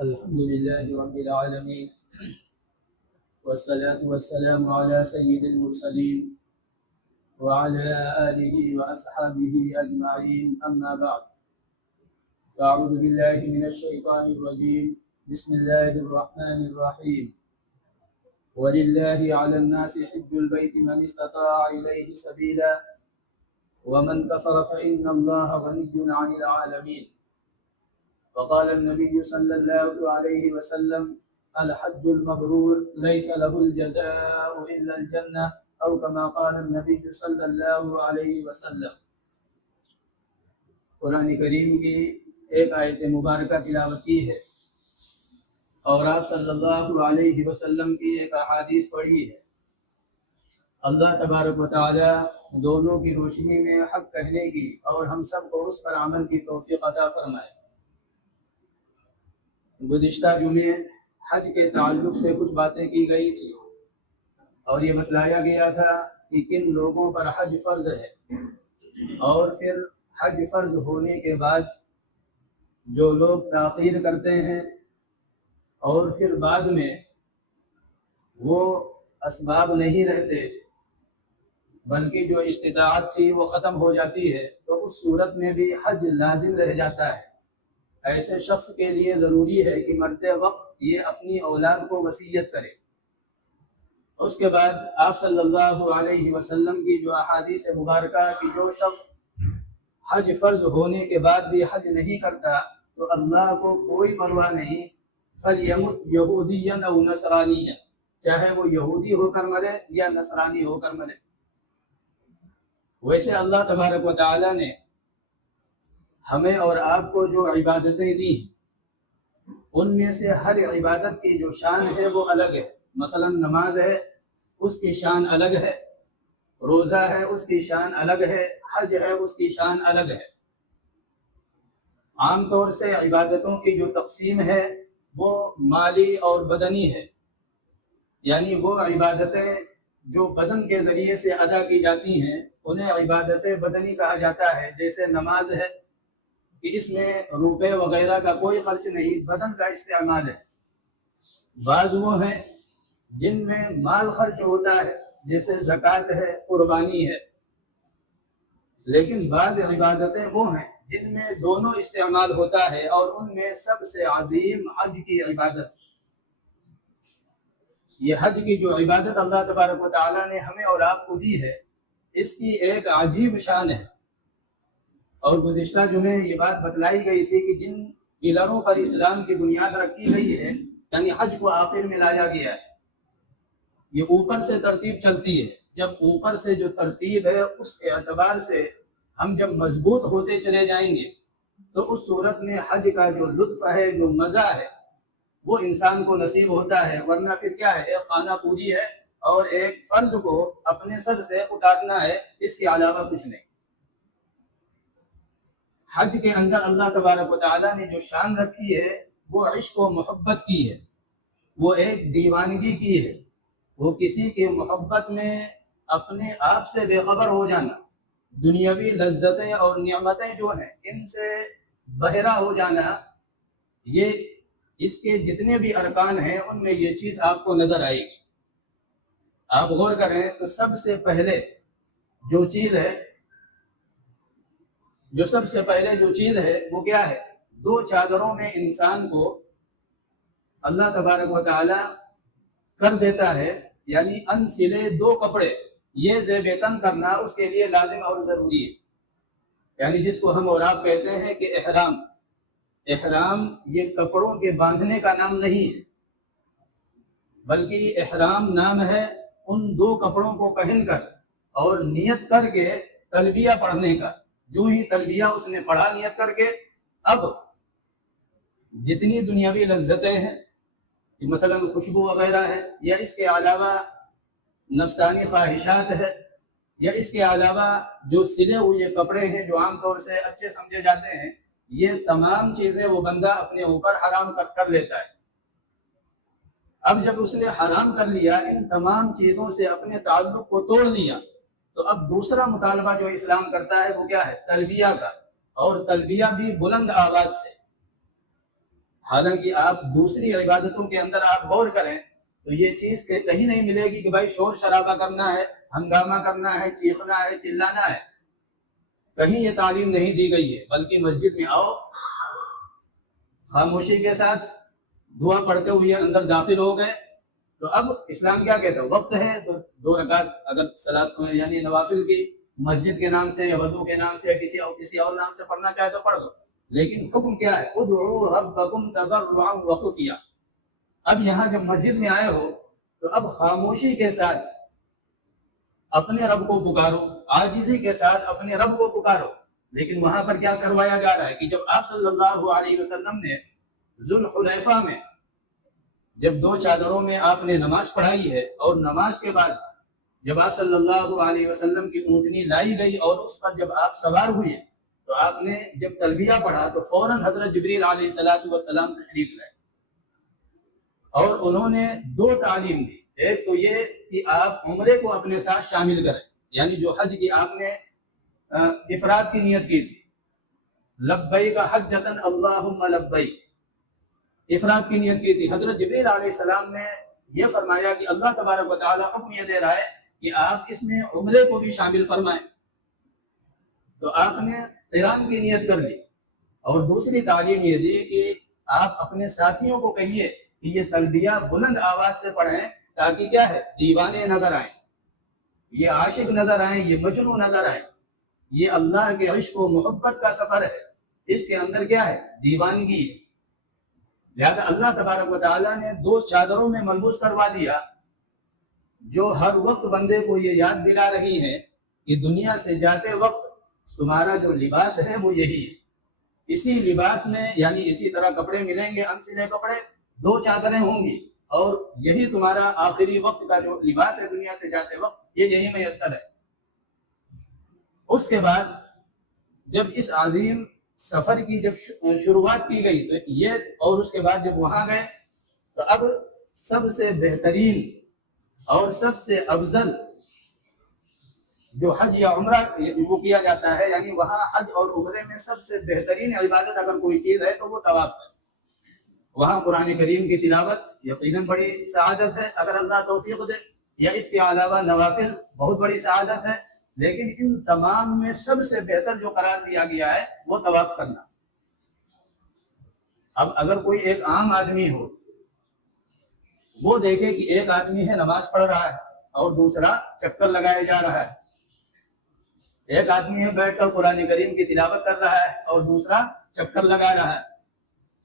الحمد لله رب العالمين والصلاة والسلام على سيد المرسلين وعلى آله وأصحابه أجمعين أما بعد فأعوذ بالله من الشيطان الرجيم بسم الله الرحمن الرحيم ولله على الناس حج البيت من استطاع إليه سبيلا ومن كفر فإن الله غني عن العالمين وقال النبي صلى الله عليه وسلم الحج المبرور ليس له الجزاء إلا الجنة أو كما قال النبي صلی اللہ علیہ وسلم۔ قرآن کریم کی ایک آیت مبارکہ تلاوت کی ہے اور آپ صلی اللہ علیہ وسلم کی ایک احادیث پڑھی ہے۔ اللہ تبارک و تعالی دونوں کی روشنی میں حق کہنے کی اور ہم سب کو اس پر عمل کی توفیق عطا فرمائے۔ گزشتہ جمعے حج کے تعلق سے کچھ باتیں کی گئی تھی اور یہ بتلایا گیا تھا کہ کن لوگوں پر حج فرض ہے، اور پھر حج فرض ہونے کے بعد جو لوگ تاخیر کرتے ہیں اور پھر بعد میں وہ اسباب نہیں رہتے بلکہ جو استطاعت تھی وہ ختم ہو جاتی ہے، تو اس صورت میں بھی حج لازم رہ جاتا ہے۔ ایسے شخص کے لیے ضروری ہے کہ مرتے وقت یہ اپنی اولاد کو وصیت کرے۔ اس کے بعد آپ صلی اللہ علیہ وسلم کی جو احادیث مبارکہ کہ جو شخص حج فرض ہونے کے بعد بھی حج نہیں کرتا تو اللہ کو کوئی پرواہ نہیں، فَلْيَمُتْ يَهُودِيًّا أَوْ نَصْرَانِيًّا، چاہے وہ یہودی ہو کر مرے یا نصرانی ہو کر مرے۔ ویسے اللہ تبارک و تعالی نے ہمیں اور آپ کو جو عبادتیں دی ہیں ان میں سے ہر عبادت کی جو شان ہے وہ الگ ہے۔ مثلا نماز ہے، اس کی شان الگ ہے، روزہ ہے اس کی شان الگ ہے، حج ہے اس کی شان الگ ہے۔ عام طور سے عبادتوں کی جو تقسیم ہے وہ مالی اور بدنی ہے، یعنی وہ عبادتیں جو بدن کے ذریعے سے ادا کی جاتی ہیں انہیں عبادت بدنی کہا جاتا ہے۔ جیسے نماز ہے کہ اس میں روپے وغیرہ کا کوئی خرچ نہیں، بدن کا استعمال ہے۔ بعض وہ ہیں جن میں مال خرچ ہوتا ہے، جیسے زکوٰۃ ہے، قربانی ہے، لیکن بعض عبادتیں وہ ہیں جن میں دونوں استعمال ہوتا ہے، اور ان میں سب سے عظیم حج کی عبادت۔ یہ حج کی جو عبادت اللہ تبارک و تعالیٰ نے ہمیں اور آپ کو دی ہے، اس کی ایک عجیب شان ہے۔ اور گزشتہ جمعے یہ بات بتلائی گئی تھی کہ جن پلروں پر اسلام کی بنیاد رکھی گئی ہے، یعنی حج کو آخر میں لایا گیا ہے، یہ اوپر سے ترتیب چلتی ہے۔ جب اوپر سے جو ترتیب ہے اس اعتبار سے ہم جب مضبوط ہوتے چلے جائیں گے تو اس صورت میں حج کا جو لطف ہے، جو مزہ ہے، وہ انسان کو نصیب ہوتا ہے۔ ورنہ پھر کیا ہے، ایک خانہ پوری ہے اور ایک فرض کو اپنے سر سے اتارنا ہے، اس کے علاوہ کچھ نہیں۔ حج کے اندر اللہ تبارک و تعالیٰ نے جو شان رکھی ہے وہ عشق و محبت کی ہے، وہ ایک دیوانگی کی ہے، وہ کسی کے محبت میں اپنے آپ سے بے خبر ہو جانا، دنیاوی لذتیں اور نعمتیں جو ہیں ان سے بہرا ہو جانا، یہ اس کے جتنے بھی ارکان ہیں ان میں یہ چیز آپ کو نظر آئے گی۔ آپ غور کریں تو سب سے پہلے جو چیز ہے وہ کیا ہے؟ دو چادروں میں انسان کو اللہ تبارک و تعالی کر دیتا ہے، یعنی ان سلے دو کپڑے یہ زیب تن کرنا اس کے لیے لازم اور ضروری ہے۔ یعنی جس کو ہم اور آپ کہتے ہیں کہ احرام یہ کپڑوں کے باندھنے کا نام نہیں ہے، بلکہ احرام نام ہے ان دو کپڑوں کو پہن کر اور نیت کر کے تلبیہ پڑھنے کا۔ جو ہی تلبیہ اس نے پڑھا نیت کر کے، اب جتنی دنیاوی لذتیں ہیں مثلا خوشبو وغیرہ ہے، یا اس کے علاوہ نفسانی خواہشات ہے، یا اس کے علاوہ جو سلے ہوئے کپڑے ہیں جو عام طور سے اچھے سمجھے جاتے ہیں، یہ تمام چیزیں وہ بندہ اپنے اوپر حرام کر لیتا ہے۔ اب جب اس نے حرام کر لیا، ان تمام چیزوں سے اپنے تعلق کو توڑ لیا، تو اب دوسرا مطالبہ جو اسلام کرتا ہے وہ کیا ہے؟ تلبیہ کا، اور تلبیہ بھی بلند آواز سے۔ حالانکہ آپ دوسری عبادتوں کے اندر آپ غور کریں تو یہ چیز کہیں نہیں ملے گی کہ بھائی شور شرابہ کرنا ہے، ہنگامہ کرنا ہے، چیخنا ہے، چلانا ہے، کہیں یہ تعلیم نہیں دی گئی ہے، بلکہ مسجد میں آؤ، خاموشی کے ساتھ دعا پڑھتے ہوئے اندر داخل ہو گئے۔ تو اب اسلام کیا کہتا ہے؟ وقت ہے تو 2 رکعت اگر صلاۃ یعنی نوافل کی مسجد کے نام سے یا وضو کے نام سے کسی اور نام سے پڑھنا چاہے تو پڑھ دو، لیکن حکم کیا ہے؟ ادعوا ربکم تضرعا وخفیا۔ اب یہاں جب مسجد میں آئے ہو تو اب خاموشی کے ساتھ اپنے رب کو پکارو، عاجزی کے ساتھ اپنے رب کو پکارو۔ لیکن وہاں پر کیا کروایا جا رہا ہے کہ جب آپ صلی اللہ علیہ وسلم نے ذوالحلیفہ میں جب 2 چادروں میں آپ نے نماز پڑھائی ہے، اور نماز کے بعد جب آپ صلی اللہ علیہ وسلم کی اونٹنی لائی گئی اور اس پر جب آپ سوار ہوئے تو آپ نے جب تلبیہ پڑھا تو فوراً حضرت جبریل علیہ السلام تشریف لائے، اور انہوں نے 2 تعلیم دی۔ ایک تو یہ کہ آپ عمرے کو اپنے ساتھ شامل کریں، یعنی جو حج کی آپ نے افراد کی نیت کی تھی، لبیک حجۃ اللہم لبیک، افراد کی نیت کی تھی، حضرت جبریل علیہ السلام نے یہ فرمایا کہ اللہ تبارک و تعالیٰ حکم یہ دے رہا ہے کہ آپ اس میں عمرے کو بھی شامل فرمائیں، تو آپ نے قران کی نیت کر لی۔ اور دوسری تعلیم یہ دی کہ آپ اپنے ساتھیوں کو کہیے کہ یہ تلبیہ بلند آواز سے پڑھیں، تاکہ کیا ہے؟ دیوانے نظر آئیں، یہ عاشق نظر آئیں، یہ مجنو نظر آئیں۔ یہ اللہ کے عشق و محبت کا سفر ہے، اس کے اندر کیا ہے؟ دیوانگی ہے۔ لہذا اللہ تبارک و تعالیٰ نے 2 چادروں میں ملبوس کروا دیا، جو ہر وقت بندے کو یہ یاد دلا رہی ہے کہ دنیا سے جاتے وقت تمہارا جو لباس ہے وہ یہی ہے۔ اسی لباس میں یعنی اسی طرح کپڑے ملیں گے، انسلے کپڑے، 2 چادریں ہوں گی، اور یہی تمہارا آخری وقت کا جو لباس ہے دنیا سے جاتے وقت، یہ یہی میسر ہے۔ اس کے بعد جب اس عظیم سفر کی جب شروعات کی گئی تو یہ، اور اس کے بعد جب وہاں گئے تو اب سب سے بہترین اور سب سے افضل جو حج یا عمرہ وہ کیا جاتا ہے، یعنی وہاں حج اور عمرے میں سب سے بہترین عبادت اگر کوئی چیز ہے تو وہ طواف ہے۔ وہاں قرآن کریم کی تلاوت یقیناً بڑی سعادت ہے اگر اللہ توفیق دے، یا اس کے علاوہ نوافل بہت بڑی سعادت ہے، لیکن ان تمام میں سب سے بہتر جو قرار دیا گیا ہے وہ طواف کرنا۔ اب اگر کوئی ایک عام آدمی ہو، وہ دیکھے کہ ایک آدمی ہے نماز پڑھ رہا ہے اور دوسرا چکر لگائے جا رہا ہے، ایک آدمی ہے بیٹھ کر قرآن کریم کی تلاوت کر رہا ہے اور دوسرا چکر لگا رہا ہے،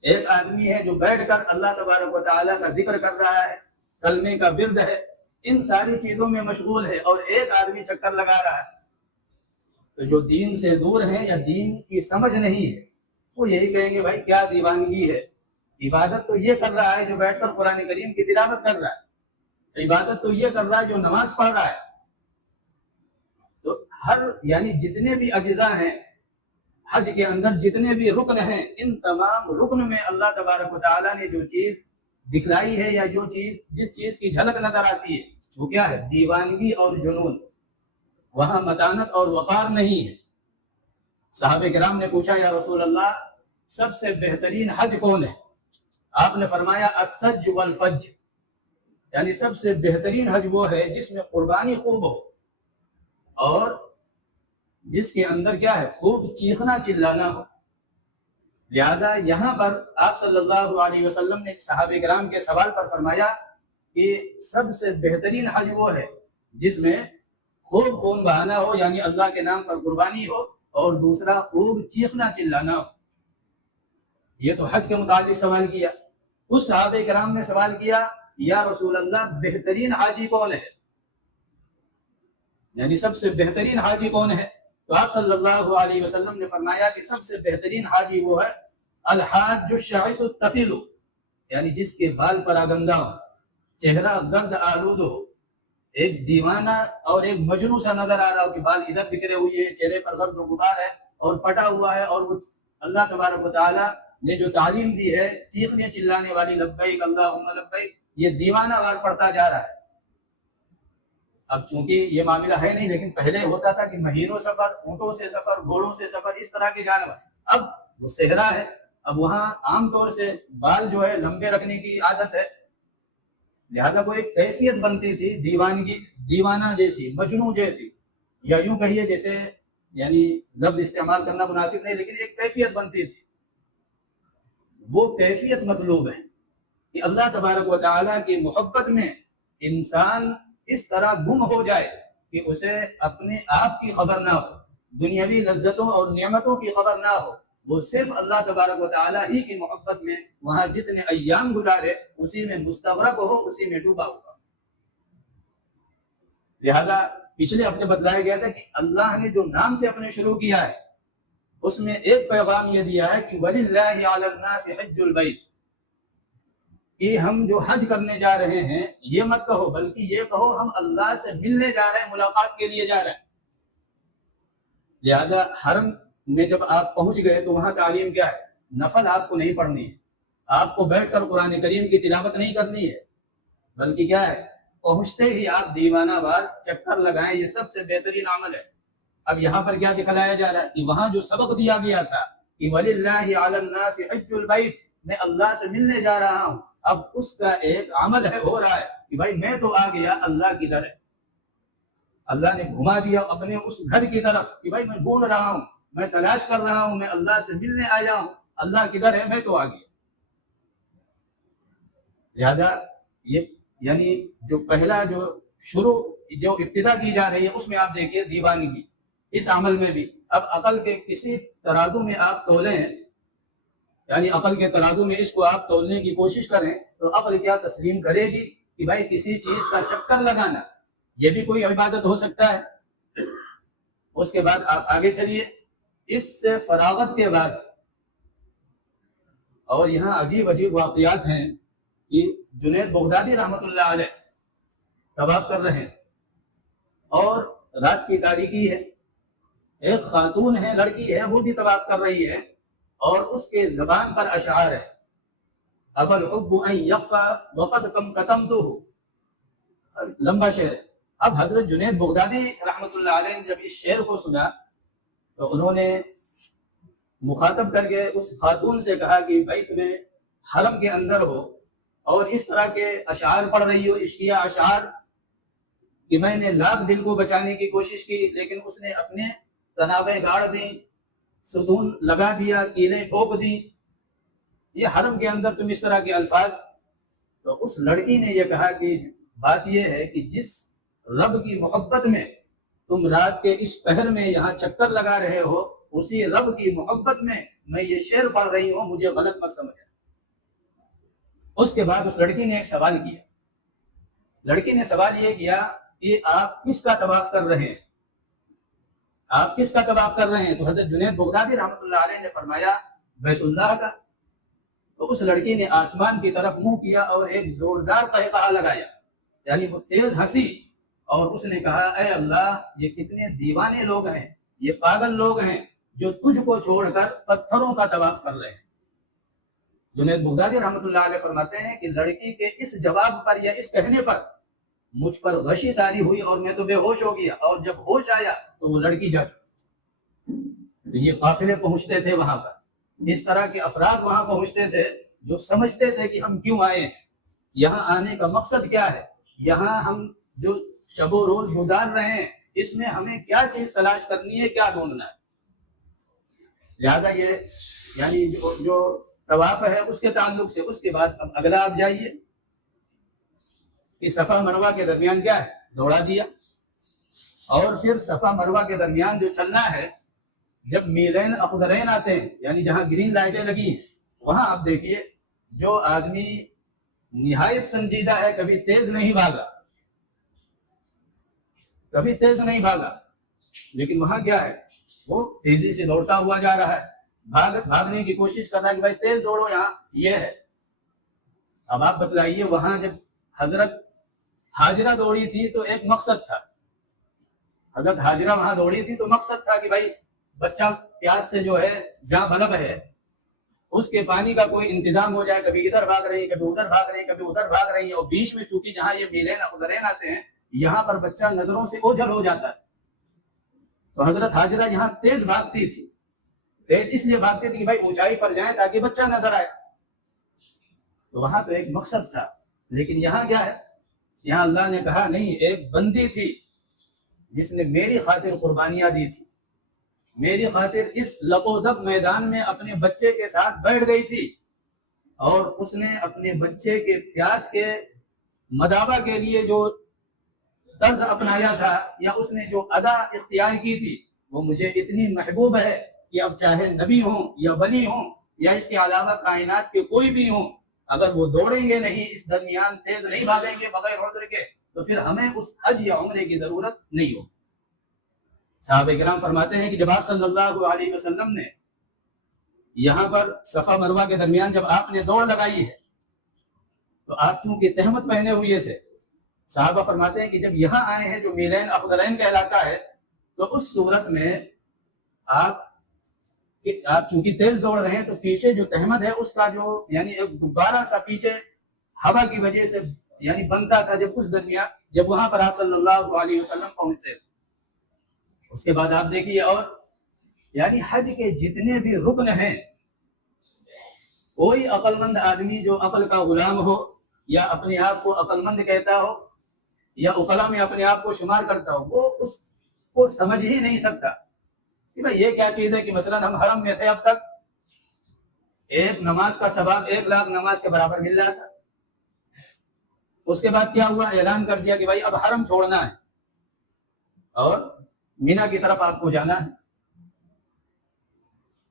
ایک آدمی ہے جو بیٹھ کر اللہ تبارک و تعالیٰ کا ذکر کر رہا ہے، کلمے کا ورد ہے، ان ساری چیزوں میں مشغول ہے، اور ایک آدمی چکر لگا رہا ہے، تو جو دین سے دور ہیں یا دین کی سمجھ نہیں ہے وہ یہی کہیں گے بھائی کیا دیوانگی ہے۔ عبادت تو یہ کر رہا ہے جو بیٹھ کر قرآن کریم کی تلاوت کر رہا ہے، عبادت تو یہ کر رہا ہے جو نماز پڑھ رہا ہے۔ تو ہر یعنی جتنے بھی اجزاء ہیں حج کے اندر، جتنے بھی رکن ہیں، ان تمام رکن میں اللہ تبارک و تعالیٰ نے جو چیز دکھلائی ہے، یا جس چیز کی جھلک نظر آتی ہے وہ کیا ہے؟ دیوانگی اور جنون۔ وہاں متانت اور وقار نہیں ہے۔ صحابہ کرام نے پوچھا یا رسول اللہ سب سے بہترین حج کون ہے؟ آپ نے فرمایا السج والفج، یعنی سب سے بہترین حج وہ ہے جس میں قربانی خوب ہو اور جس کے اندر کیا ہے؟ خوب چیخنا چلانا ہو۔ لہذا یہاں پر آپ صلی اللہ علیہ وسلم نے صحابہ کرام کے سوال پر فرمایا کہ سب سے بہترین حج وہ ہے جس میں خوب خون بہانا ہو، یعنی اللہ کے نام پر قربانی ہو، اور دوسرا خوب چیخنا چلانا ہو۔ یہ تو حج کے متعلق سوال کیا۔ اس صحابہ کرام نے سوال کیا یا رسول اللہ بہترین حاجی کون ہے؟ یعنی سب سے بہترین حاجی کون ہے؟ تو آپ صلی اللہ علیہ وسلم نے فرمایا کہ سب سے بہترین حاجی وہ ہے الحاج الشاعث الطفیل، یعنی جس کے بال پراگندہ ہو، چہرہ گرد آلود ہو، ایک دیوانہ اور ایک مجنون سا نظر آ رہا ہو کہ بال ادھر بکھرے ہوئے ہیں، چہرے پر گرد و غبار ہے اور پٹا ہوا ہے، اور وہ اللہ تبارک و تعالیٰ نے جو تعلیم دی ہے چیخنے چلانے والی لبیک اللہم لبیک، یہ دیوانہ وار پڑھتا جا رہا ہے۔ اب چونکہ یہ معاملہ ہے نہیں، لیکن پہلے ہوتا تھا کہ مہینوں سفر، اونٹوں سے سفر، گھوڑوں سے سفر، اس طرح کے جانور۔ اب وہ صحرا ہے، اب وہاں عام طور سے بال جو ہے لمبے رکھنے کی عادت ہے، لہذا وہ ایک کیفیت بنتی تھی دیوانگی، دیوانہ جیسی، مجنوں جیسی، یا یوں کہیے جیسے، یعنی لفظ استعمال کرنا مناسب نہیں لیکن ایک کیفیت بنتی تھی۔ وہ کیفیت مطلوب ہے کہ اللہ تبارک و تعالیٰ کی محبت میں انسان اس طرح گم ہو جائے کہ اسے اپنے آپ کی خبر نہ ہو، دنیاوی لذتوں اور نعمتوں کی خبر نہ ہو، وہ صرف اللہ تبارک و تعالیٰ ہی کی محبت میں وہاں جتنے ایام گزارے اسی میں مستغرق ہو، اسی میں ڈوبا ہوا۔ لہذا پچھلے ہفتے بتلایا گیا تھا کہ اللہ نے جو نام سے اپنے شروع کیا ہے اس میں ایک پیغام یہ دیا ہے کہ وَلِلَّهِ عَلَى النَّاسِ حِجُّ الْبَيْتِ، کہ ہم جو حج کرنے جا رہے ہیں یہ مت کہو بلکہ یہ کہو ہم اللہ سے ملنے جا رہے ہیں، ملاقات کے لیے جا رہے ہیں۔ لہذا حرم میں جب آپ پہنچ گئے تو وہاں تعلیم کیا ہے؟ نفل آپ کو نہیں پڑھنی ہے، آپ کو بیٹھ کر قرآن کریم کی تلاوت نہیں کرنی ہے، بلکہ کیا ہے؟ پہنچتے ہی آپ دیوانہ وار چکر لگائیں، یہ سب سے بہترین عمل ہے۔ اب یہاں پر کیا دکھلایا جا رہا ہے کہ وہاں جو سبق دیا گیا تھا کہ وَلِلَّهِ عَلَى النَّاسِ حِجُّ الْبَيْتِ، میں اللہ سے ملنے جا رہا ہوں، اب اس کا ایک عمل ہے، ہو رہا ہے کہ بھائی میں تو آ گیا، اللہ کی در ہے۔ اللہ نے گھما دیا اپنے اس گھر کی طرف کہ بھائی میں ڈھونڈ رہا ہوں، میں تلاش کر رہا ہوں، میں اللہ سے ملنے آیا ہوں، اللہ کی در ہے، میں تو آ گیا۔ لہذا یہ یعنی جو پہلا جو ابتدا کی جا رہی ہے اس میں آپ دیکھیے دیوانگی، اس عمل میں بھی اب عقل کے کسی ترازو میں آپ تولیں، یعنی عقل کے ترازو میں اس کو آپ تولنے کی کوشش کریں تو عقل کیا تسلیم کرے گی کہ بھائی کسی چیز کا چکر لگانا یہ بھی کوئی عبادت ہو سکتا ہے۔ اس کے بعد آپ آگے چلیے، اس سے فراغت کے بعد، اور یہاں عجیب عجیب واقعات ہیں کہ جنید بغدادی رحمۃ اللہ علیہ طواف کر رہے ہیں اور رات کی تاریکی ہے، ایک خاتون ہے، لڑکی ہے، وہ بھی طواف کر رہی ہے اور اس کے زبان پر اشعار ہے، اب الحب ان یخفى وقد کم کتمتہ، لمبا شعر ہے۔ اب حضرت جنید بغدادی رحمۃ اللہ علیہ نے جب اس شعر کو سنا تو انہوں نے مخاطب کر کے اس خاتون سے کہا کہ بھائی تمہیں حرم کے اندر ہو اور اس طرح کے اشعار پڑھ رہی ہو، عشقیہ اشعار، کہ میں نے لاکھ دل کو بچانے کی کوشش کی لیکن اس نے اپنے تنابیں گاڑ دیں، ستون لگا دیا، کیلیں ٹھوک دی، یہ حرم کے اندر تم اس طرح کے الفاظ۔ تو اس لڑکی نے یہ کہا کہ بات یہ ہے کہ جس رب کی محبت میں تم رات کے اس پہر میں یہاں چکر لگا رہے ہو، اسی رب کی محبت میں یہ شعر پڑھ رہی ہوں، مجھے غلط مت سمجھنا۔ اس کے بعد اس لڑکی نے ایک سوال کیا، لڑکی نے سوال یہ کیا کہ آپ کس کا طواف کر رہے ہیں؟ آپ کس کا طواف کر رہے ہیں؟ تو حضرت جنید بغدادی رحمۃ اللہ علیہ نے فرمایا بیت اللہ کا۔ تو اس لڑکی نے آسمان کی طرف منہ کیا اور ایک زوردار قہقہا لگایا، یعنی وہ تیز ہنسی، اور اس نے کہا اے اللہ، یہ کتنے دیوانے لوگ ہیں، یہ پاگل لوگ ہیں جو تجھ کو چھوڑ کر پتھروں کا طواف کر رہے ہیں۔ جنید بغدادی رحمۃ اللہ علیہ فرماتے ہیں کہ لڑکی کے اس جواب پر یا اس کہنے پر مجھ پر غشی طاری ہوئی اور میں تو بے ہوش ہو گیا، اور جب ہوش آیا تو وہ لڑکی جا چکی۔ یہ قافلے پہنچتے تھے وہاں پر، اس طرح کے افراد وہاں پہنچتے تھے جو سمجھتے تھے کہ ہم کیوں آئے ہیں، یہاں آنے کا مقصد کیا ہے، یہاں ہم جو شب و روز گزار رہے ہیں اس میں ہمیں کیا چیز تلاش کرنی ہے، کیا ڈھونڈنا ہے۔ لہذا یہ یعنی جو طواف ہے اس کے تعلق سے۔ اس کے بعد اب اگلا آپ جائیے کہ صفا مروہ کے درمیان کیا ہے، دوڑا دیا، اور پھر صفا مروہ کے درمیان جو چلنا ہے، جب میلین اخضرین آتے ہیں یعنی جہاں گرین لائٹیں لگی ہیں، وہاں آپ دیکھیے جو آدمی نہایت سنجیدہ ہے کبھی تیز نہیں بھاگا، کبھی تیز نہیں بھاگا، لیکن وہاں کیا ہے، وہ تیزی سے دوڑتا ہوا جا رہا ہے، بھاگنے کی کوشش کر رہا ہے کہ بھائی تیز دوڑو، یہاں یہ ہے۔ اب آپ بتلائیے وہاں جب حضرت ہاجرہ دوڑی تھی تو ایک مقصد تھا، حضرت ہاجرہ وہاں دوڑی تھی تو مقصد تھا کہ بھائی بچہ پیاس سے جو ہے جہاں بلب ہے اس کے پانی کا کوئی انتظام ہو جائے، کبھی ادھر بھاگ رہی ہے، کبھی ادھر بھاگ رہی ہے، کبھی ادھر بھاگ رہی ہے، اور بیچ میں چونکہ جہاں یہ میلین اخضرین آتے ہیں یہاں پر بچہ نظروں سے اوجھل ہو جاتا ہے، تو حضرت ہاجرہ یہاں تیز بھاگتی تھی، تیز اس لیے بھاگتے تھے کہ بھائی اونچائی پر جائیں تاکہ بچہ نظر آئے. تو وہاں تو ایک مقصد تھا. لیکن یہاں کیا ہے؟ یہاں اللہ نے کہا نہیں، ایک بندی تھی جس نے میری خاطر قربانیاں دی تھی، میری خاطر اس لقودب میدان میں اپنے بچے کے ساتھ بیٹھ گئی تھی، اور اس نے اپنے بچے کے پیاس کے مداوع کے لیے جو طرز اپنایا تھا یا اس نے جو ادا اختیار کی تھی وہ مجھے اتنی محبوب ہے کہ اب چاہے نبی ہوں یا ولی ہوں یا اس کے علاوہ کائنات کے کوئی بھی ہوں، اگر وہ دوڑیں گے نہیں، اس درمیان تیز نہیں بھاگیں گے بغیر عذر کے، تو پھر ہمیں اس حج یا عمرے کی ضرورت نہیں ہو. صحابہ کرام فرماتے ہیں کہ جب آپ صلی اللہ علیہ وسلم نے یہاں پر صفا مروہ کے درمیان جب آپ نے دوڑ لگائی ہے تو آپ چونکہ تہمت پہنے ہوئے تھے. صحابہ فرماتے ہیں کہ جب یہاں آئے ہیں جو میلین افضلین کہلاتا ہے، تو اس صورت میں آپ چونکہ تیز دوڑ رہے ہیں تو پیچھے جو تہمت ہے اس کا جو یعنی ایک غبارہ سا پیچھے ہوا کی وجہ سے یعنی بنتا تھا جب اس درمیان جب وہاں پر آپ صلی اللہ علیہ وسلم پہنچتے تھے. اس کے بعد آپ دیکھیے، اور یعنی حج کے جتنے بھی رکن ہیں، کوئی عقل مند آدمی جو عقل کا غلام ہو یا اپنے آپ کو عقل مند کہتا ہو یا عقلا میں اپنے آپ کو شمار کرتا ہو، وہ اس کو سمجھ ہی نہیں سکتا کہ بھائی یہ کیا چیز ہے کہ مثلا ہم حرم میں تھے، اب تک ایک نماز کا ثواب 1,00,000 نماز کے برابر مل رہا تھا. اس کے بعد کیا ہوا؟ اعلان کر دیا کہ بھائی اب حرم چھوڑنا ہے اور مینا کی طرف آپ کو جانا ہے.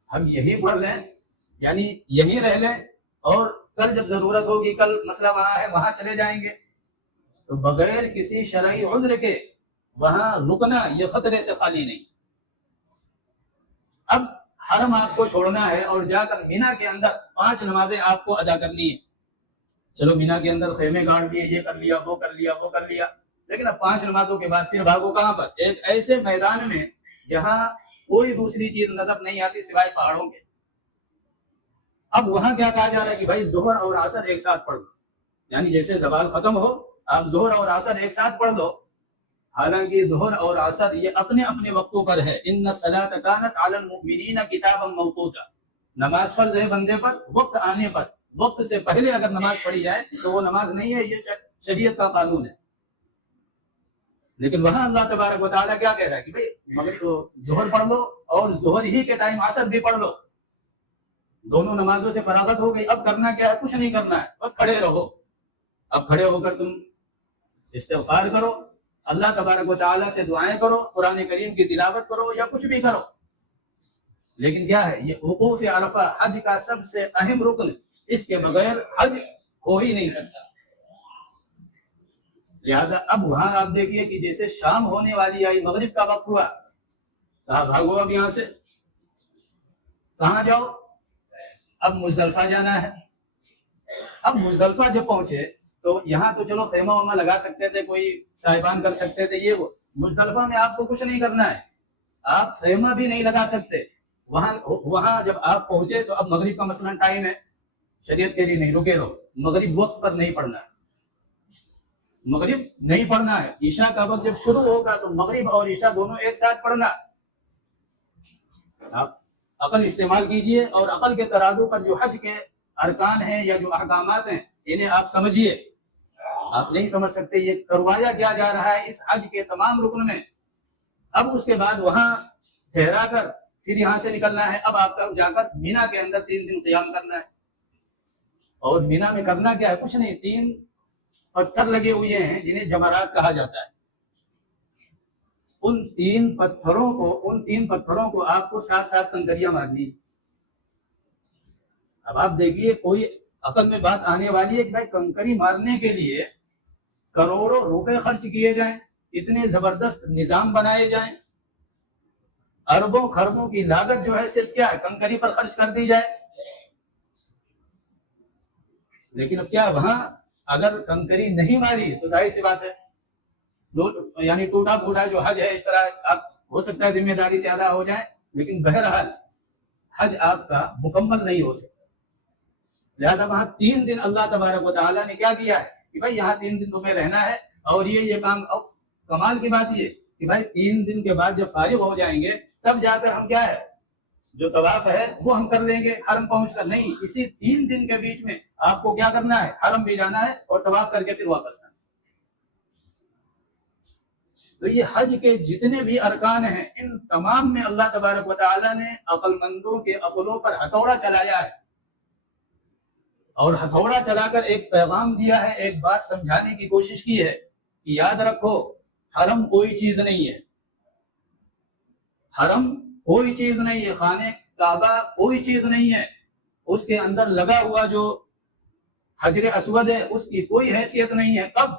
ہم یہی پڑھ لیں یعنی یہی رہ لیں اور کل جب ضرورت ہوگی، کل مسئلہ وہاں ہے وہاں چلے جائیں گے، تو بغیر کسی شرعی عذر کے وہاں رکنا یہ خطرے سے خالی نہیں. اب حرم آپ کو چھوڑنا ہے اور جا کر مینا کے اندر 5 نمازیں آپ کو ادا کرنی ہے. چلو مینا کے اندر خیمے گاڑ دیے، یہ کر لیا وہ کر لیا وہ کر لیا، لیکن اب 5 نمازوں کے بعد پھر بھاگو کہاں پر؟ ایک ایسے میدان میں جہاں کوئی دوسری چیز نظر نہیں آتی سوائے پہاڑوں کے. اب وہاں کیا کہا جا رہا ہے کہ بھائی ظہر اور عصر ایک ساتھ پڑھ لو، یعنی جیسے زوال ختم ہو آپ ظہر اور عصر ایک ساتھ پڑھ لو. حالانکہ ظہر اور عصر یہ اپنے اپنے وقتوں پر ہے. ان الصلاۃ کانت علی المؤمنین کتابا موقوتا، نماز فرض ہے بندے پر وقت آنے پر. وقت سے پہلے اگر نماز پڑھی جائے تو وہ نماز نہیں ہے، یہ شریعت کا قانون ہے. لیکن وہاں اللہ تبارک و تعالیٰ کیا کہہ رہا ہے کہ بھئی مگر ظہر پڑھ لو اور ظہر ہی کے ٹائم عصر بھی پڑھ لو. دونوں نمازوں سے فراغت ہو گئی، اب کرنا کیا ہے؟ کچھ نہیں کرنا ہے، بس کھڑے رہو. اب کھڑے ہو کر تم استغفار کرو، اللہ تبارک و تعالیٰ سے دعائیں کرو، قرآن کریم کی تلاوت کرو یا کچھ بھی کرو. لیکن کیا ہے؟ یہ وقوف عرفہ حج کا سب سے اہم رکن، اس کے بغیر حج ہو ہی نہیں سکتا. لہذا اب وہاں آپ دیکھیے کہ جیسے شام ہونے والی آئی، مغرب کا وقت ہوا، کہا بھاگو اب یہاں سے. کہاں جاؤ؟ اب مزدلفہ جانا ہے. اب مزدلفہ جب پہنچے تو یہاں تو چلو خیمہ ویمہ لگا سکتے تھے، کوئی صاحبان کر سکتے تھے، یہ وہ. مزدلفہ میں آپ کو کچھ نہیں کرنا ہے، آپ خیمہ بھی نہیں لگا سکتے. وہاں جب آپ پہنچے تو اب مغرب کا مثلا ٹائم ہے، شریعت کے لیے نہیں، رکے رہو. مغرب وقت پر نہیں پڑھنا ہے، مغرب نہیں پڑھنا ہے. عشاء کا وقت جب شروع ہوگا تو مغرب اور عشاء دونوں ایک ساتھ پڑھنا. آپ عقل استعمال کیجئے اور عقل کے ترازو پر جو حج کے ارکان ہیں یا جو احکامات ہیں انہیں آپ سمجھیے. آپ نہیں سمجھ سکتے یہ کروایا کیا جا رہا ہے اس حج کے تمام رکن میں. اب اس کے بعد وہاں ٹھہرا کر پھر یہاں سے نکلنا ہے. اب آپ کا جا کر مینا کے اندر 3 دن قیام کرنا ہے. اور مینا میں کرنا کیا ہے؟ کچھ نہیں، 3 پتھر لگے ہوئے ہیں جنہیں جمرات کہا جاتا ہے. ان 3 پتھروں کو آپ کو 7 کنکریاں مارنی. اب آپ دیکھیے کوئی عقل میں بات آنے والی ہے کہ بھائی کنکری مارنے کے لیے کروڑوں روپے خرچ کیے جائیں، اتنے زبردست نظام بنائے جائیں، اربوں خربوں کی لاگت جو ہے صرف کیا ہے؟ کنکری پر خرچ کر دی جائے. لیکن اب کیا وہاں اگر کنکری نہیں ماری تو ظاہر سی بات ہے یعنی ٹوٹا پھوٹا جو حج ہے اس طرح آپ ہو سکتا ہے ذمہ داری سے ادا ہو جائیں، لیکن بہرحال حج آپ کا مکمل نہیں ہو سکتا. لہذا وہاں 3 دن اللہ تبارک و تعالیٰ نے کیا کیا ہے کہ بھائی یہاں 3 دن تمہیں رہنا ہے. اور یہ کام کمال کی بات یہ کہ بھائی 3 دن کے بعد جب فارغ ہو جائیں گے تب جا کر ہم کیا ہے جو طواف ہے وہ ہم کر لیں گے حرم پہنچ کر، نہیں، اسی 3 دن کے بیچ میں آپ کو کیا کرنا ہے، حرم بھی جانا ہے اور طواف کر کے پھر واپس آنا۔ تو یہ حج کے جتنے بھی ارکان ہیں ان تمام میں اللہ تبارک و تعالیٰ نے عقل مندوں کے عقلوں پر ہتھوڑا چلایا ہے، اور ہتھوڑا چلا کر ایک پیغام دیا ہے، ایک بات سمجھانے کی کوشش کی ہے کہ یاد رکھو حرم کوئی چیز نہیں ہے، حرم کوئی چیز نہیں ہے، خانہ کعبہ کوئی چیز نہیں ہے، اس کے اندر لگا ہوا جو حجر اسود ہے اس کی کوئی حیثیت نہیں ہے۔ کب؟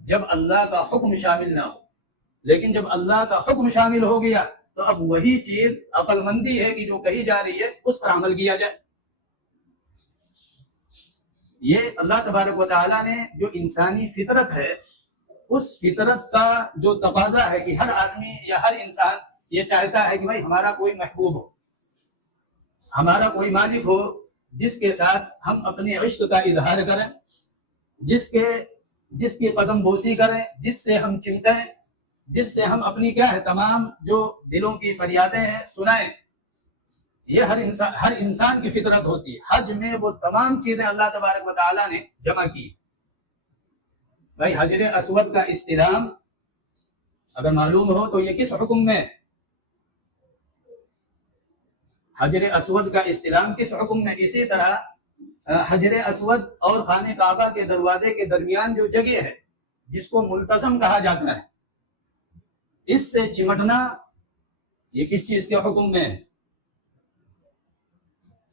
جب اللہ کا حکم شامل نہ ہو، لیکن جب اللہ کا حکم شامل ہو گیا تو اب وہی چیز عقل مندی ہے کہ جو کہی جا رہی ہے اس پر عمل کیا جائے۔ یہ اللہ تبارک و تعالیٰ نے جو انسانی فطرت ہے اس فطرت کا جو تقاضا ہے کہ ہر آدمی یا ہر انسان یہ چاہتا ہے کہ بھائی ہمارا کوئی محبوب ہو، ہمارا کوئی مالک ہو جس کے ساتھ ہم اپنے عشق کا اظہار کریں، جس کی قدم بوسی کریں، جس سے ہم چمٹیں، جس سے ہم اپنی کیا ہے تمام جو دلوں کی فریادیں ہیں سنائیں۔ یہ ہر انسان کی فطرت ہوتی ہے۔ حج میں وہ تمام چیزیں اللہ تبارک و تعالیٰ نے جمع کی۔ بھائی حجر اسود کا استلام اگر معلوم ہو تو یہ کس حکم میں؟ حجر اسود کا استلام کس حکم میں؟ اسی طرح حجر اسود اور خانہ کعبہ کے دروازے کے درمیان جو جگہ ہے جس کو ملتزم کہا جاتا ہے، اس سے چمٹنا یہ کس چیز کے حکم میں ہے؟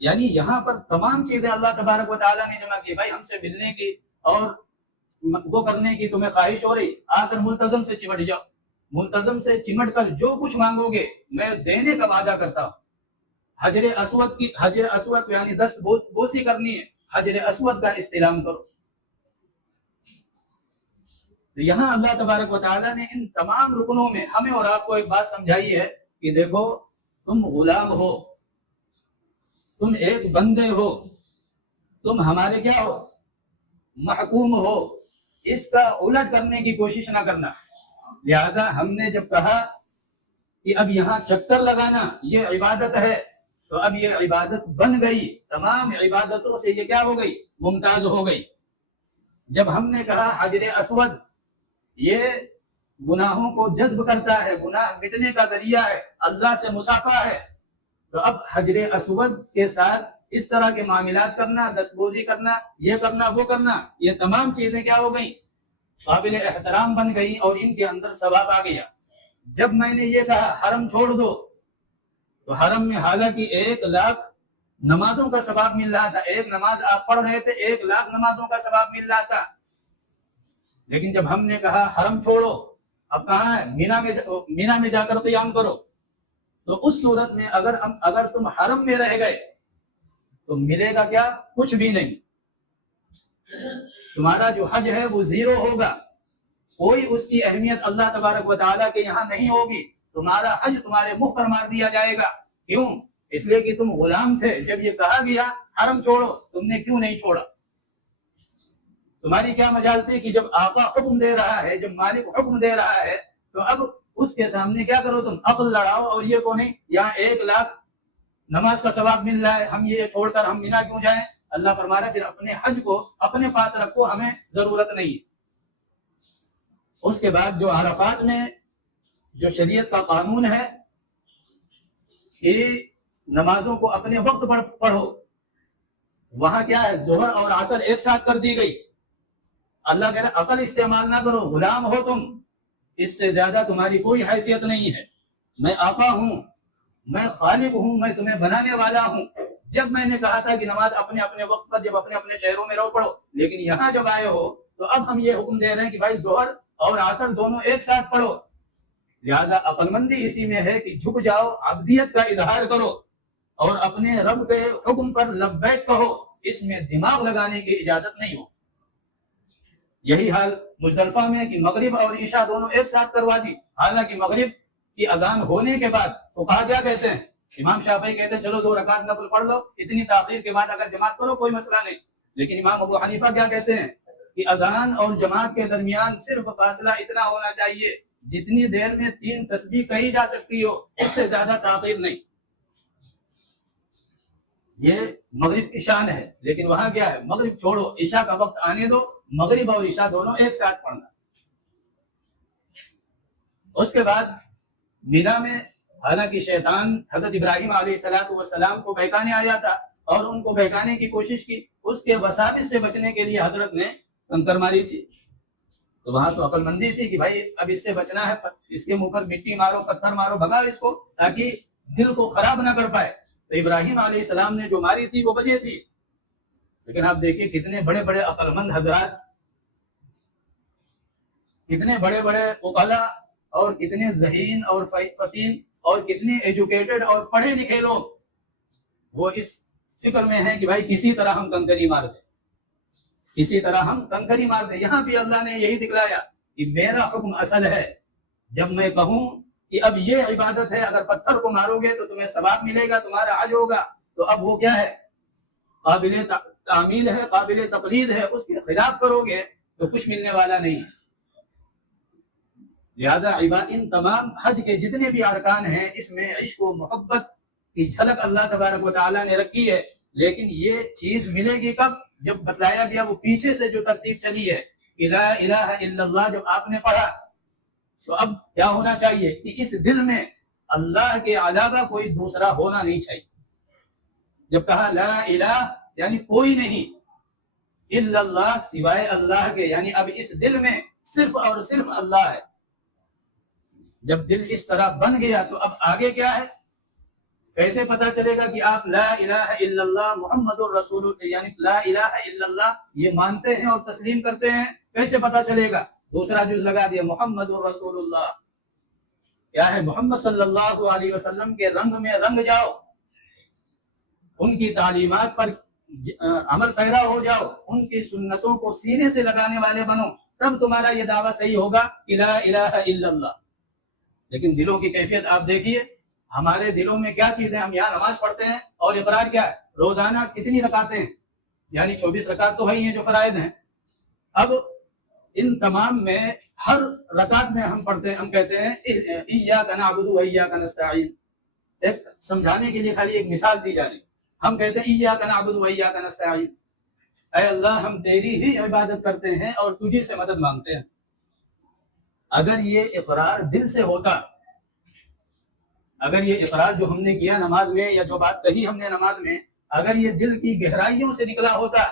یعنی یہاں پر تمام چیزیں اللہ تبارک و تعالیٰ نے جمع کی۔ بھائی ہم سے ملنے کی اور وہ کرنے کی تمہیں خواہش ہو رہی، آ کر ملتزم سے چمٹ جاؤ، ملتزم سے چمٹ کر جو کچھ مانگو گے میں دینے کا وعدہ کرتا ہوں۔ حجر اسود یعنی دست بوسی کرنی ہے، حجر اسود کا استلام کرو۔ تو یہاں اللہ تبارک و تعالیٰ نے ان تمام رکنوں میں ہمیں اور آپ کو ایک بات سمجھائی ہے کہ دیکھو تم غلام ہو، تم ایک بندے ہو، تم ہمارے کیا ہو، محکوم ہو، اس کا الٹ کرنے کی کوشش نہ کرنا۔ لہذا ہم نے جب کہا کہ اب یہاں چکر لگانا یہ عبادت ہے تو اب یہ عبادت بن گئی، تمام عبادتوں سے یہ کیا ہو گئی، ممتاز ہو گئی۔ جب ہم نے کہا حجر اسود یہ گناہوں کو جذب کرتا ہے، گناہ مٹنے کا ذریعہ ہے، اللہ سے مصافحہ ہے، تو اب حجر اسود کے ساتھ اس طرح کے معاملات کرنا، دستبوزی کرنا، یہ کرنا وہ کرنا، یہ تمام چیزیں کیا ہو گئی، قابل احترام بن گئی اور ان کے اندر ثواب آ گیا۔ جب میں نے یہ کہا حرم چھوڑ دو تو حرم میں حالانکہ 1,00,000 نمازوں کا ثواب مل رہا تھا، ایک نماز آپ پڑھ رہے تھے 1,00,000 نمازوں کا ثواب مل رہا تھا، لیکن جب ہم نے کہا حرم چھوڑو، اب کہاں ہے، مینا میں جا کر قیام کرو، تو اس صورت میں اگر تم حرم میں رہ گئے تو ملے گا کیا، کچھ بھی نہیں، تمہارا جو حج ہے وہ زیرو ہوگا، کوئی اس کی اہمیت اللہ تبارک و تعالیٰ کے یہاں نہیں ہوگی، تمہارا حج تمہارے منہ پر مار دیا جائے گا۔ کیوں؟ اس لیے کہ تم غلام تھے، جب یہ کہا گیا حرم چھوڑو تم نے کیوں نہیں چھوڑا؟ تمہاری کیا مجال تھی کہ جب آقا حکم دے رہا ہے، جب مالک حکم دے رہا ہے تو اب اس کے سامنے کیا کرو، تم عقل لڑاؤ اور یہ کو نہیں، یہاں 1,00,000 نماز کا ثواب مل رہا ہے، ہم یہ چھوڑ کر ہم مینا کیوں جائیں؟ اللہ فرما رہا ہے پھر اپنے حج کو اپنے پاس رکھو، ہمیں ضرورت نہیں۔ اس کے بعد جو عرفات میں جو شریعت کا قانون ہے کہ نمازوں کو اپنے وقت پر پڑھو، وہاں کیا ہے، ظہر اور عصر ایک ساتھ کر دی گئی۔ اللہ کہہ رہا ہے عقل استعمال نہ کرو، غلام ہو تم، اس سے زیادہ تمہاری کوئی حیثیت نہیں ہے، میں آقا ہوں، میں خالق ہوں، میں تمہیں بنانے والا ہوں۔ جب میں نے کہا تھا کہ نماز اپنے اپنے وقت پر، جب اپنے اپنے شہروں میں رہو پڑھو، لیکن یہاں جب آئے ہو تو اب ہم یہ حکم دے رہے ہیں کہ بھائی ظہر اور عصر دونوں ایک ساتھ پڑھو۔ لہذا عقل مندی اسی میں ہے کہ جھک جاؤ، عبدیت کا اظہار کرو اور اپنے رب کے حکم پر لبیک کہو، اس میں دماغ لگانے کی اجازت نہیں ہو۔ یہی حال مزدلفہ میں کہ مغرب اور عشاء دونوں ایک ساتھ کروا دی، حالانکہ مغرب کی اذان ہونے کے بعد فقہا کیا کہتے ہیں، امام شافعی کہتے ہیں چلو 2 رکعت نفل پڑھ لو، اتنی تاخیر کے بعد اگر جماعت کرو کوئی مسئلہ نہیں، لیکن امام ابو حنیفہ کیا کہتے ہیں کہ اذان اور جماعت کے درمیان صرف فاصلہ اتنا ہونا چاہیے جتنی دیر میں 3 تسبیح کہی جا سکتی ہو، اس سے زیادہ تاخیر نہیں۔ یہ مغرب کی شان ہے، لیکن وہاں کیا ہے، مغرب چھوڑو، عشاء کا وقت آنے دو، مغرب اور عشاء دونوں ایک ساتھ پڑھنا۔ اس کے بعد مینا میں حالانکہ شیطان حضرت ابراہیم علیہ السلام کو بہکانے آیا تھا اور ان کو بہکانے کی کوشش کی، اس کے وساوس سے بچنے کے لیے حضرت نے کنکر ماری تھی۔ تو وہاں تو عقل مندی تھی کہ بھائی اب اس سے بچنا ہے، اس کے منہ پر مٹی مارو، پتھر مارو، بھگاؤ اس کو تاکہ دل کو خراب نہ کر پائے۔ تو ابراہیم علیہ السلام نے جو ماری تھی وہ بجے تھی، لیکن آپ دیکھیے کتنے بڑے بڑے عقل مند حضرات، کتنے بڑے بڑے عقلاء اور کتنے ذہین اور فطین اور کتنے ایجوکیٹڈ اور پڑھے لکھے لوگ وہ اس فکر میں ہیں کہ بھائی کسی طرح ہم کنکری مار دیں، کسی طرح ہم کنکری مار دیں۔ یہاں بھی اللہ نے یہی دکھلایا کہ میرا حکم اصل ہے، جب میں کہوں کہ اب یہ عبادت ہے، اگر پتھر کو مارو گے تو تمہیں ثواب ملے گا، تمہارا حج ہوگا، تو اب وہ کیا ہے، قابل تعمیل ہے، قابل تقلید ہے، اس کے خلاف کرو گے تو کچھ ملنے والا نہیں ہے۔ لہذا ان تمام حج کے جتنے بھی ارکان ہیں اس میں عشق و محبت کی جھلک اللہ تبارک و تعالیٰ نے رکھی ہے، لیکن یہ چیز ملے گی کب؟ جب بتلایا گیا وہ پیچھے سے جو ترتیب چلی ہے، لا الہ الا اللہ جب آپ نے پڑھا تو اب کیا ہونا چاہیے کہ اس دل میں اللہ کے علاوہ کوئی دوسرا ہونا نہیں چاہیے۔ جب کہا لا الہ یعنی کوئی نہیں، الا اللہ سوائے اللہ کے، یعنی اب اس دل میں صرف اور صرف اللہ ہے۔ جب دل اس طرح بن گیا تو اب آگے کیا ہے؟ کیسے پتا چلے گا کہ آپ لا الہ الا اللہ محمد الرسول اللہ یعنی لا الہ الا اللہ یہ مانتے ہیں اور تسلیم کرتے ہیں؟ کیسے پتا چلے گا؟ دوسرا جز لگا دیا محمد الرسول اللہ، کیا ہے؟ محمد صلی اللہ علیہ وسلم کے رنگ میں رنگ جاؤ، ان کی تعلیمات پر عمل پیرا ہو جاؤ، ان کی سنتوں کو سینے سے لگانے والے بنو، تب تمہارا یہ دعویٰ صحیح ہوگا کہ لا الہ الا اللہ۔ لیکن دلوں کی کیفیت آپ دیکھیے، ہمارے دلوں میں کیا چیز ہے؟ ہم یہاں نماز پڑھتے ہیں اور اقرار کیا ہے؟ روزانہ کتنی رکعتیں ہیں؟ یعنی 24 رکعت تو ہے ہی ہیں جو فرائض ہیں۔ اب ان تمام میں ہر رکعت میں ہم پڑھتے ہیں، ہم کہتے ہیں ایاک نعبد و ایاک نستعین، ایک سمجھانے کے لیے خالی ایک مثال دی جا رہی، ہم کہتے ہیں ایاک نعبد و ایاک نستعین، اے اللہ ہم تیری ہی عبادت کرتے ہیں اور تجھی سے مدد مانگتے ہیں۔ اگر یہ اقرار دل سے ہوتا، اگر یہ اقرار جو ہم نے کیا نماز میں یا جو بات کہی ہم نے نماز میں، اگر یہ دل کی گہرائیوں سے نکلا ہوتا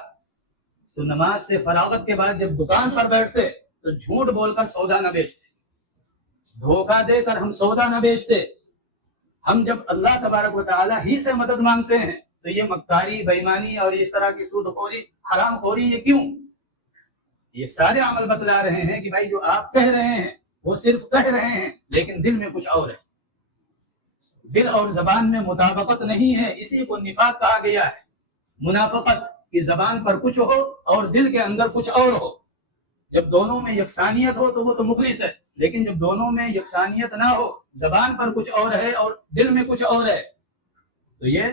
تو نماز سے فراغت کے بعد جب دکان پر بیٹھتے تو جھوٹ بول کر سودا نہ بیچتے، دھوکہ دے کر ہم سودا نہ بیچتے۔ ہم جب اللہ تبارک و تعالیٰ ہی سے مدد مانگتے ہیں تو یہ مکاری، بے ایمانی اور اس طرح کی سود خوری، حرام خوری، یہ کیوں؟ یہ سارے عمل بتلا رہے ہیں کہ بھائی جو آپ کہہ رہے ہیں وہ صرف کہہ رہے ہیں لیکن دل میں کچھ اور ہے، دل اور زبان میں مطابقت نہیں ہے، اسی کو نفاق کہا گیا ہے۔ منافقت کی زبان پر کچھ ہو اور دل کے اندر کچھ اور ہو، جب دونوں میں یکسانیت ہو تو وہ تو مخلص ہے، لیکن جب دونوں میں یکسانیت نہ ہو، زبان پر کچھ اور ہے اور دل میں کچھ اور ہے، تو یہ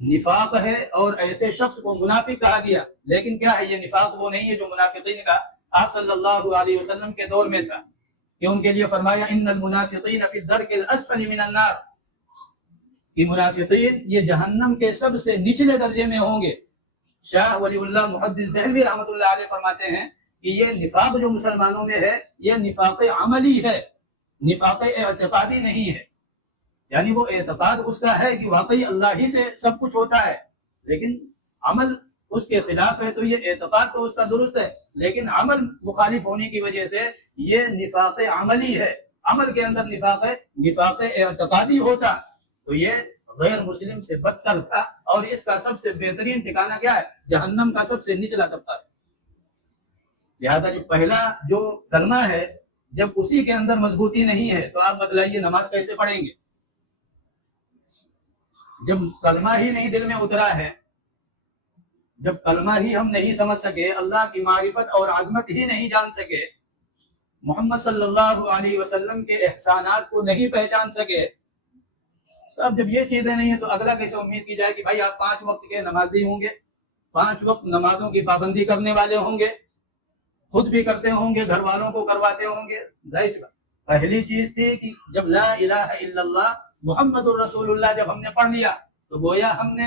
نفاق ہے، اور ایسے شخص کو منافق کہا گیا۔ لیکن کیا ہے یہ نفاق؟ وہ نہیں ہے جو منافقین کا آپ صلی اللہ علیہ وسلم کے دور میں تھا کہ ان کے لیے فرمایا ان المنافقین فی الدرک الاسفل من النار، کہ منافقین یہ جہنم کے سب سے نچلے درجے میں ہوں گے۔ شاہ ولی اللہ محدث دہلوی رحمۃ اللہ علیہ فرماتے ہیں کہ یہ نفاق جو مسلمانوں میں ہے یہ نفاق عملی ہے، نفاق اعتقادی نہیں ہے، یعنی وہ اعتقاد اس کا ہے کہ واقعی اللہ ہی سے سب کچھ ہوتا ہے، لیکن عمل اس کے خلاف ہے، تو یہ اعتقاد تو اس کا درست ہے لیکن عمل مخالف ہونے کی وجہ سے یہ نفاق عملی ہے۔ عمل کے اندر نفاق ہے، نفاق اعتقادی ہوتا تو یہ غیر مسلم سے بدتر تھا، اور اس کا سب سے بہترین ٹھکانہ کیا ہے؟ جہنم کا سب سے نچلا طبقہ ہے۔ لہذا جو پہلا جو کلمہ ہے جب اسی کے اندر مضبوطی نہیں ہے تو آپ بتلائیے نماز کیسے پڑھیں گے؟ جب کلمہ ہی نہیں دل میں اترا ہے، جب کلمہ ہی ہم نہیں سمجھ سکے، اللہ کی معرفت اور عظمت ہی نہیں جان سکے، محمد صلی اللہ علیہ وسلم کے احسانات کو نہیں پہچان سکے، تو اب جب یہ چیزیں نہیں ہیں تو اگلا کیسے امید کی جائے کہ بھائی آپ 5 وقت کے نمازی ہوں گے، 5 وقت نمازوں کی پابندی کرنے والے ہوں گے، خود بھی کرتے ہوں گے، گھر والوں کو کرواتے ہوں گے۔ پہلی چیز تھی کہ جب لا الہ الا اللہ محمد الرسول اللہ جب ہم نے پڑھ لیا تو گویا ہم نے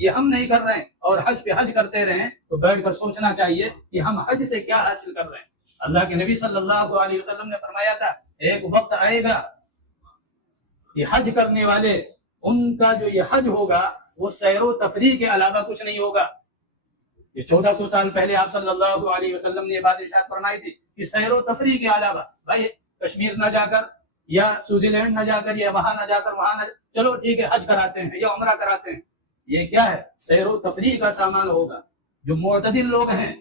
یہ ہم نہیں کر رہے ہیں اور حج پہ حج کرتے رہیں تو بیٹھ کر سوچنا چاہیے کہ ہم حج سے کیا حاصل کر رہے ہیں۔ اللہ کے نبی صلی اللہ علیہ وسلم نے فرمایا تھا ایک وقت آئے گا کہ حج کرنے والے ان کا جو یہ حج ہوگا وہ سیر و تفریح کے علاوہ کچھ نہیں ہوگا۔ یہ 1400 سال پہلے آپ صلی اللہ علیہ وسلم نے یہ بات ارشاد فرمائی تھی کہ سیر و تفریح کے علاوہ، بھائی کشمیر نہ جا کر یا سوئٹزر لینڈ نہ جا کر یا وہاں نہ جا کر وہاں نہ چلو ٹھیک ہے حج کراتے ہیں یا عمرہ کراتے ہیں، یہ کیا ہے؟ سیر و تفریح کا سامان ہوگا۔ جو معتدل لوگ ہیں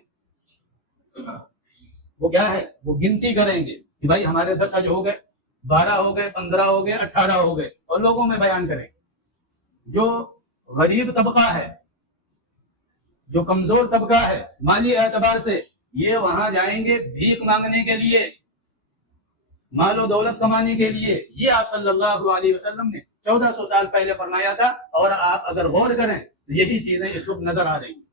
وہ کیا ہے؟ وہ گنتی کریں گے کہ بھائی ہمارے 10 حج ہو گئے، 12 ہو گئے، 15 ہو گئے، 18 ہو گئے، اور لوگوں میں بیان کریں۔ جو غریب طبقہ ہے، جو کمزور طبقہ ہے مالی اعتبار سے، یہ وہاں جائیں گے بھیک مانگنے کے لیے، مال و دولت کمانے کے لیے۔ یہ آپ صلی اللہ علیہ وسلم نے 1400 سال پہلے فرمایا تھا، اور آپ اگر غور کریں تو یہی چیزیں اس وقت نظر آ رہی ہیں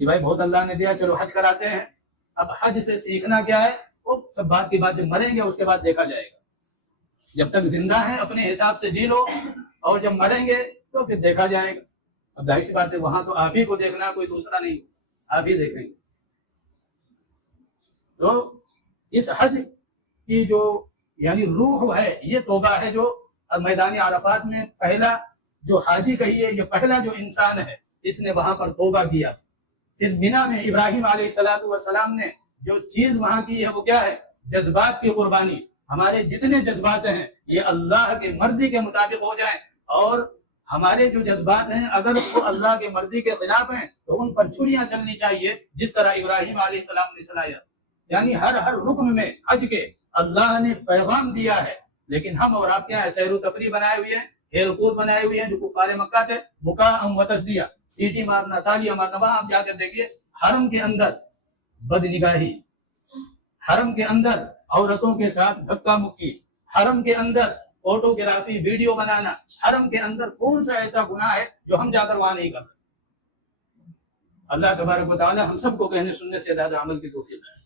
کہ بھائی بہت اللہ نے دیا، چلو حج کراتے ہیں۔ اب حج سے سیکھنا کیا ہے؟ وہ سب بات کی بات، جب مریں گے اس کے بعد دیکھا جائے گا۔ جب تک زندہ ہیں اپنے حساب سے جی لو، اور جب مریں گے تو پھر دیکھا جائے گا۔ اب ظاہر سی بات ہے وہاں تو آپ ہی کو دیکھنا، کوئی دوسرا نہیں، آپ ہی دیکھیں گے۔ تو اس حج کی جو یعنی روح ہے، یہ توبہ ہے، جو میدان عرفات میں پہلا جو حاجی کہیے، یہ پہلا جو انسان ہے، اس نے وہاں پر توبہ کیا۔ پھر مینا میں ابراہیم علیہ السلام نے جو چیز وہاں کی ہے وہ کیا ہے؟ جذبات کی قربانی۔ ہمارے جتنے جذبات ہیں یہ اللہ کی مرضی کے مطابق ہو جائیں، اور ہمارے جو جذبات ہیں اگر وہ اللہ کی مرضی کے خلاف ہیں تو ان پر چھریاں چلنی چاہیے، جس طرح ابراہیم علیہ السلام نے چلایا۔ یعنی ہر رکن میں حج کے اللہ نے پیغام دیا ہے، لیکن ہم اور آپ کیا ہے؟ سیر و تفریح بنائے ہوئے ہیں، کھیل کود بنائے ہوئے ہیں۔ جو کفار مکہ تھے، مکاء و تسدیہ، سیٹی مارنا، تالیاں مارنا۔ وہاں آپ جا کر دیکھیے حرم کے اندر بد نگاہی، حرم کے اندر عورتوں کے ساتھ دھکا مکی، حرم کے اندر فوٹوگرافی، ویڈیو بنانا، حرم کے اندر کون سا ایسا گناہ ہے جو ہم جا کر وہاں نہیں کر رہے؟ اللہ تبارک و تعالی ہم سب کو کہنے سننے سے زیادہ عمل کی توفیق ہے۔